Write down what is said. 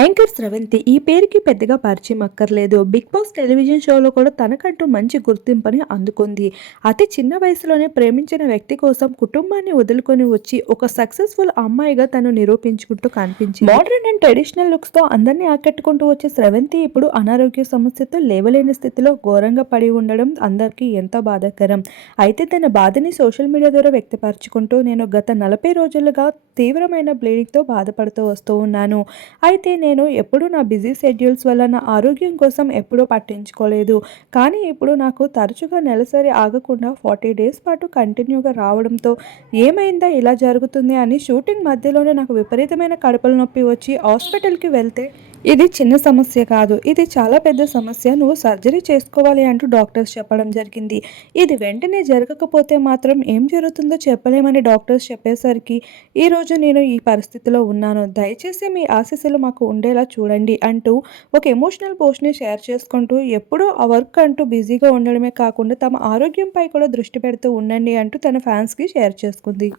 Anchor స్రవంతి ఈ పేరుకి పెద్దగా పరిచయం అక్కర్లేదు. బిగ్ బాస్ టెలివిజన్ షోలో కూడా తనకంటూ మంచి గుర్తింపుని అందుకుంది. అతి చిన్న వయసులోనే ప్రేమించిన వ్యక్తి కోసం కుటుంబాన్ని వదులుకొని వచ్చి ఒక సక్సెస్ఫుల్ అమ్మాయిగా తను నిరూపించుకుంటూ కనిపించింది. మోడర్న్ అండ్ ట్రెడిషనల్ లుక్స్తో అందరినీ ఆకట్టుకుంటూ వచ్చే స్రవంతి ఇప్పుడు అనారోగ్య సమస్యతో లేవలేని స్థితిలో ఘోరంగా పడి ఉండడం అందరికీ ఎంతో బాధాకరం. అయితే తన బాధని సోషల్ మీడియా ద్వారా వ్యక్తపరచుకుంటూ నేను గత నలభై రోజులుగా తీవ్రమైన బ్లీడింగ్తో బాధపడుతూ వస్తూ ఉన్నాను. అయితే నేను నేను ఎప్పుడూ నా బిజీ షెడ్యూల్స్ వల్ల నా ఆరోగ్యం కోసం ఎప్పుడూ పట్టించుకోలేదు. కానీ ఇప్పుడు నాకు తరచుగా నెలసరి ఆగకుండా ఫార్టీ డేస్ పాటు కంటిన్యూగా రావడంతో ఏమైందా ఇలా జరుగుతుంది అని షూటింగ్ మధ్యలోనే నాకు విపరీతమైన కడుపుల నొప్పి వచ్చి హాస్పిటల్కి వెళ్తే ఇది చిన్న సమస్య కాదు. ఇది చాలా పెద్ద సమస్య. నువ్వు సర్జరీ చేసుకోవాలి అంటూ డాక్టర్స్ చెప్పడం జరిగింది. ఇది వెంటనే జరగకపోతే మాత్రం ఏం జరుగుతుందో చెప్పలేమని డాక్టర్స్ చెప్పేసరికి ఈరోజు నేను ఈ పరిస్థితిలో ఉన్నాను. దయచేసి మీ ఆశీస్సులు మాకు ఉండేలా చూడండి అంటూ ఒక ఎమోషనల్ పోస్ట్ని షేర్ చేసుకుంటూ ఎప్పుడూ ఆ వర్క్ అంటూ బిజీగా ఉండడమే కాకుండా తమ ఆరోగ్యంపై కూడా దృష్టి పెడుతూ ఉండండి అంటూ తన ఫ్యాన్స్కి షేర్ చేసుకుంది.